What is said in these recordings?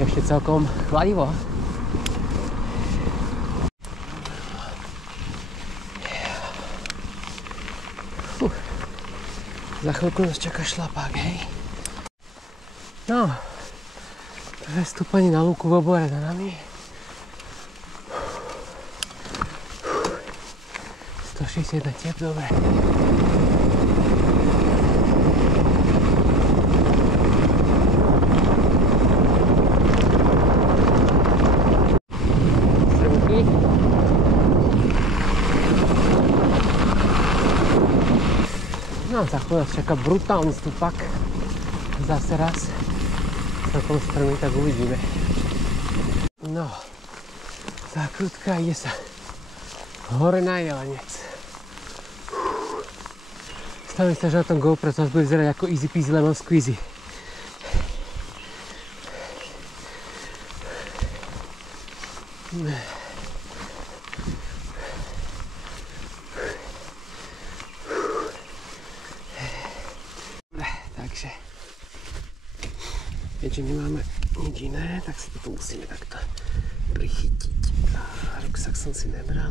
Ešte celkom chladivo. Za chvíľku nás čaká šlapák, hej? No, prvé stúpanie na lúku v Obore za nami. 161 tep, dobre. No, za chvíľu nás čaká brutálny stupak. Zase raz. Celkom strmý, tak uvidíme. No, zákrutka, ide sa hore na Jelenec. Stavím sa, že na tom GoPro sa bude vyzerať ako easy peasy lemon squeezy. Takže keďže nemáme nič iné, tak si to musíme takto prichytiť. Ruksak som si nebral.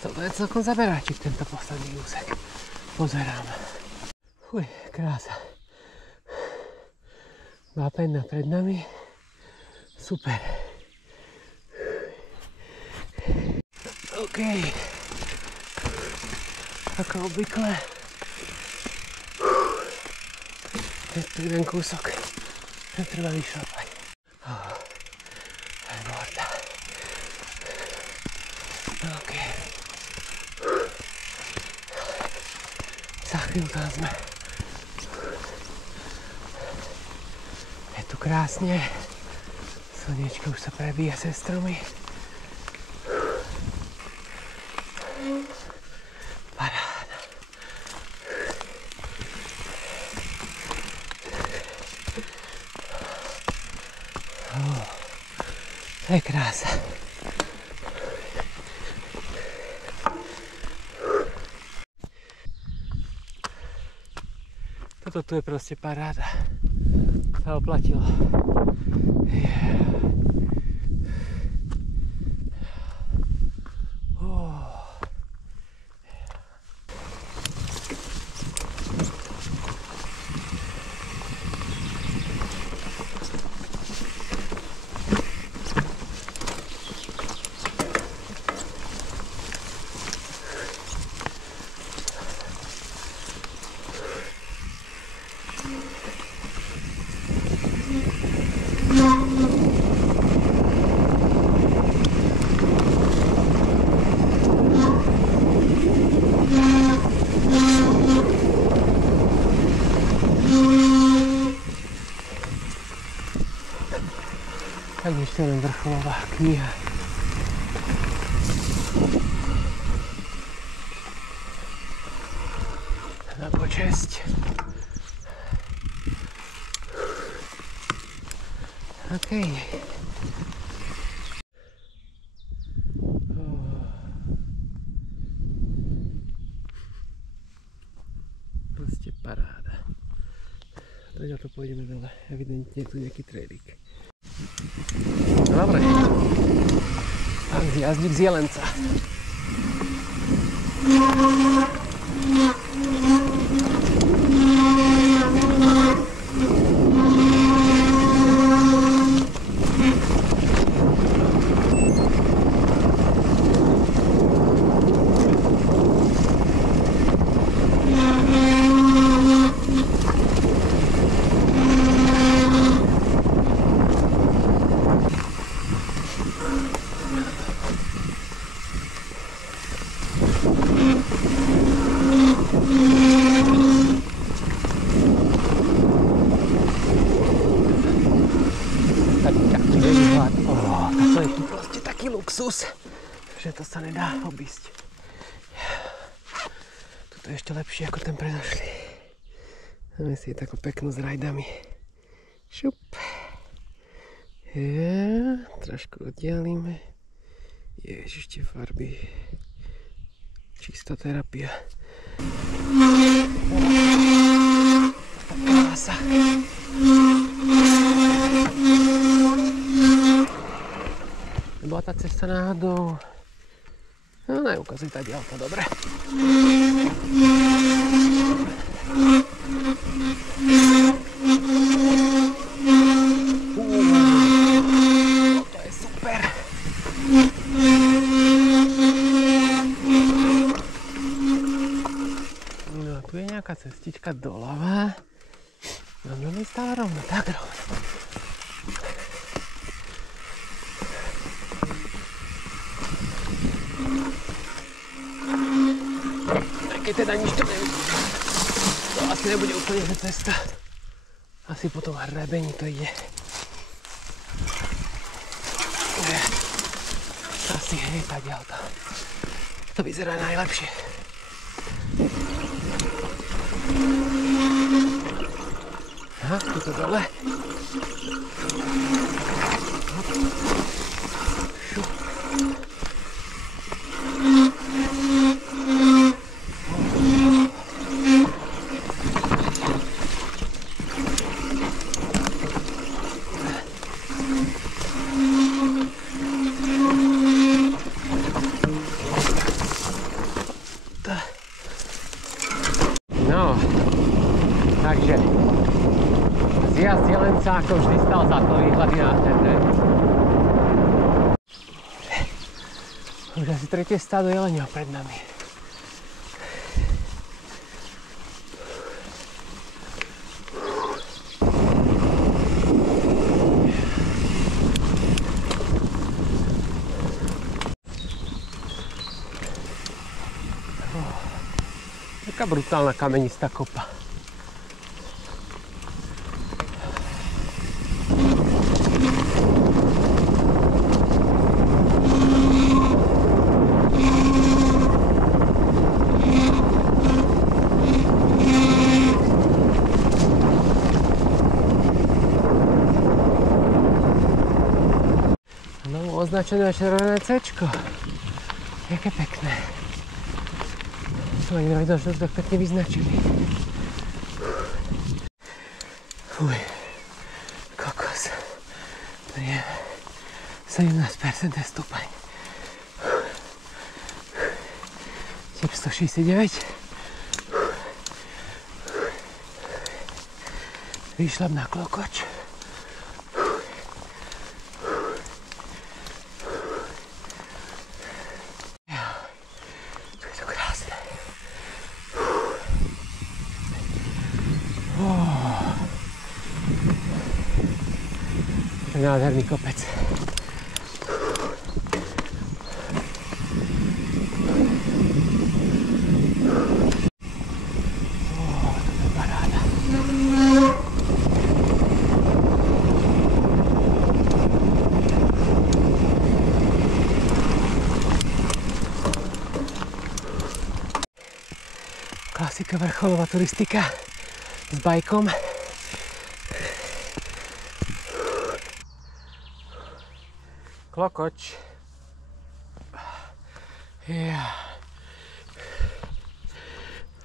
Toto je celkom zaberáčik, tento posledný úsek. Pozerám. Fuj, krása. Vápeň pred nami. Super. OK. Ako obvykle. Je tu jeden kúsok. Netreba vyšlapať. Aj morda. OK. Za chvíľu tam sme. Je tu krásne. Slniečko už sa prebíja cez stromy. Paráda. To je krása. Toto tu je proste paráda. Sa oplatilo. Tak ešte len vrcholová kniha. Na počesť. OK. Proste paráda. Teď to pôjdeme dole. Evidentne je tu nejaký trailik. Dobre. Pán jazdík z Jelenca. Luxus, že to sa nedá obísť. Toto je ešte lepšie ako ten predošlý. Máme si je takú peknú s rajdami. Šup. Trošku oddialíme. Ježiš, tie farby. Čistá terapia. Krása. Bola tá cesta náhodou... No, neukazuj tá diaľka, dobre. To je super. No, tu je nejaká cestička doľava. No, mi stále rovno, tak rovno. Keď teda nič to nevidím. To asi nebude úplne cesta. Asi po tom hrebení to ide. Asi hej, tá diaľka. To vyzerá najlepšie. Aha, tuto dole. Šup. No, takže zjazd Jelenca ako vždy stal za to, výhľady nádherné. Už asi tretie stádo jelenia pred nami. Taká brutálna kamenistá kopa. No, označené červené C-čko. Jaké pekné. Som ani nevedel, že to tak pekne vyznačili. Fuj, kokos. To je 17% stupaň. Tep 169. Vyšľap na klokoč. To je nádherný kopec. To je paráda. Klasika vrcholová turistika s bajkom. Klokoč. Ja.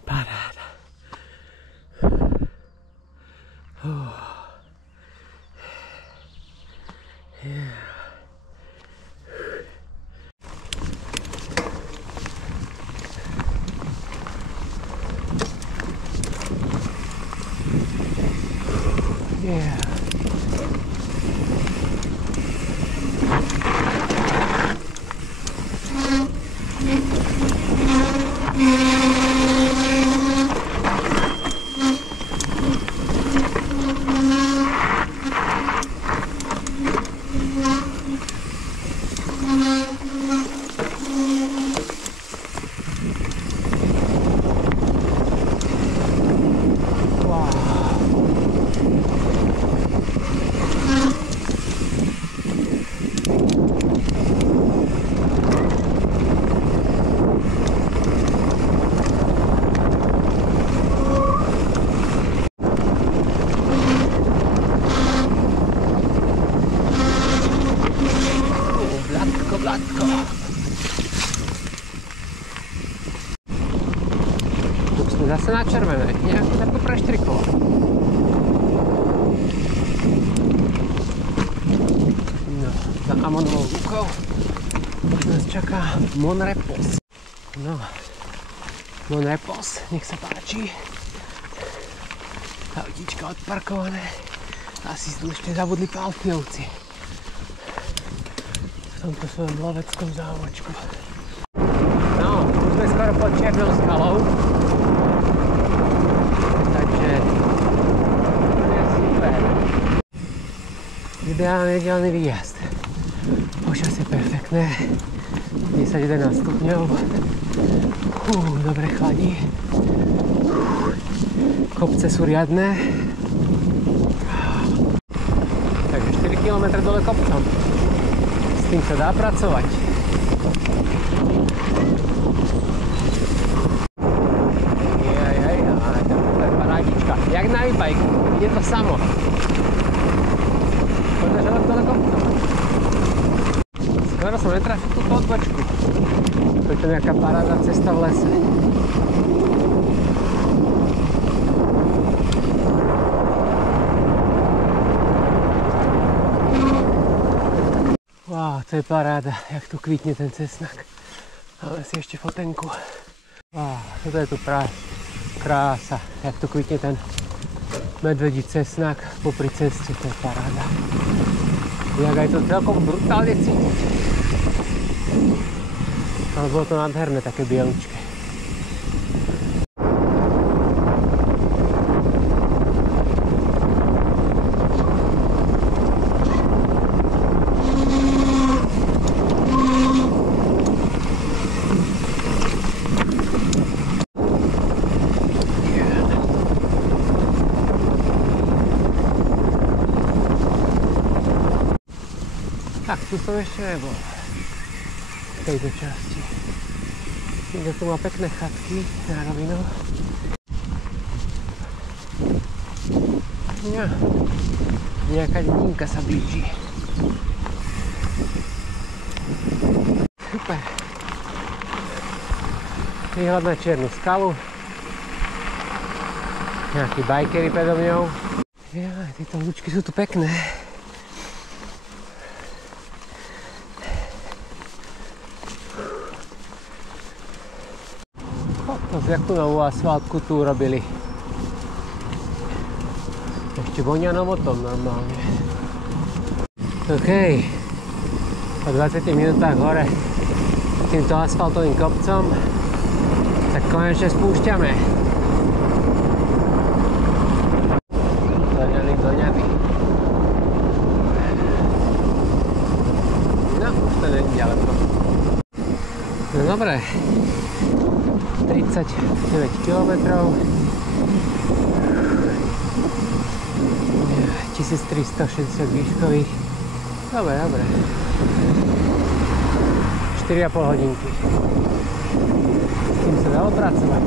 Paráda. Ja. Yeah. Zase na červené, nejak takto preštrikovať. No, za Amonovou lúkou nás čaká Mon Repos. No, Mon Repos, nech sa páči. Autíčka odparkované. Asi tu ešte zabudli Pálkyovci. V tomto svojom loveckom závočku. No, už sme skoro pod Čiernou skalou. Takže to je super. Ideálny nedeľný výjazd. Počasie perfektné. 10-11 stupňov. Dobre chladí. Kopce sú riadne. Takže 4 km dole kopcom. S tým sa dá pracovať. Ale to je parádička. Jak na e-bike. Je to samo. Poďme želek dole kopcom. Skoro som netrafil túto odbočku. To je to nejaká paráda cesta v lese. Wow, to je paráda, jak tu kvitne ten cesnak. Máme si ešte fotenku. Wow, toto je tu krása, jak tu kvitne ten medvedí cesnak popri ceste, to je paráda. Jak aj to celkom brutálne cítiť. Ale bolo to nádherné, také bielučké. Tak, tu som ešte nebol v tejto časti. Niekto tu má pekné chatky na rovinu. Ja, nejaká dedinka sa blíži. Super. Výhľad na Čiernu skalu. Nejakí bajkery predo mňou. Jaj, tieto lúčky sú tu pekné. Jakú novú asfaltku tu urobili. Ešte vonia novotom normálne. OK. Po 20 minútach hore týmto asfaltovým kopcom sa konečne spúšťame. Doňady. No, už to nie je ďaleko. No dobre. 39 km, 1360 výškových. Dobre. 4,5 hodinky. S tým sa dalo pracovať.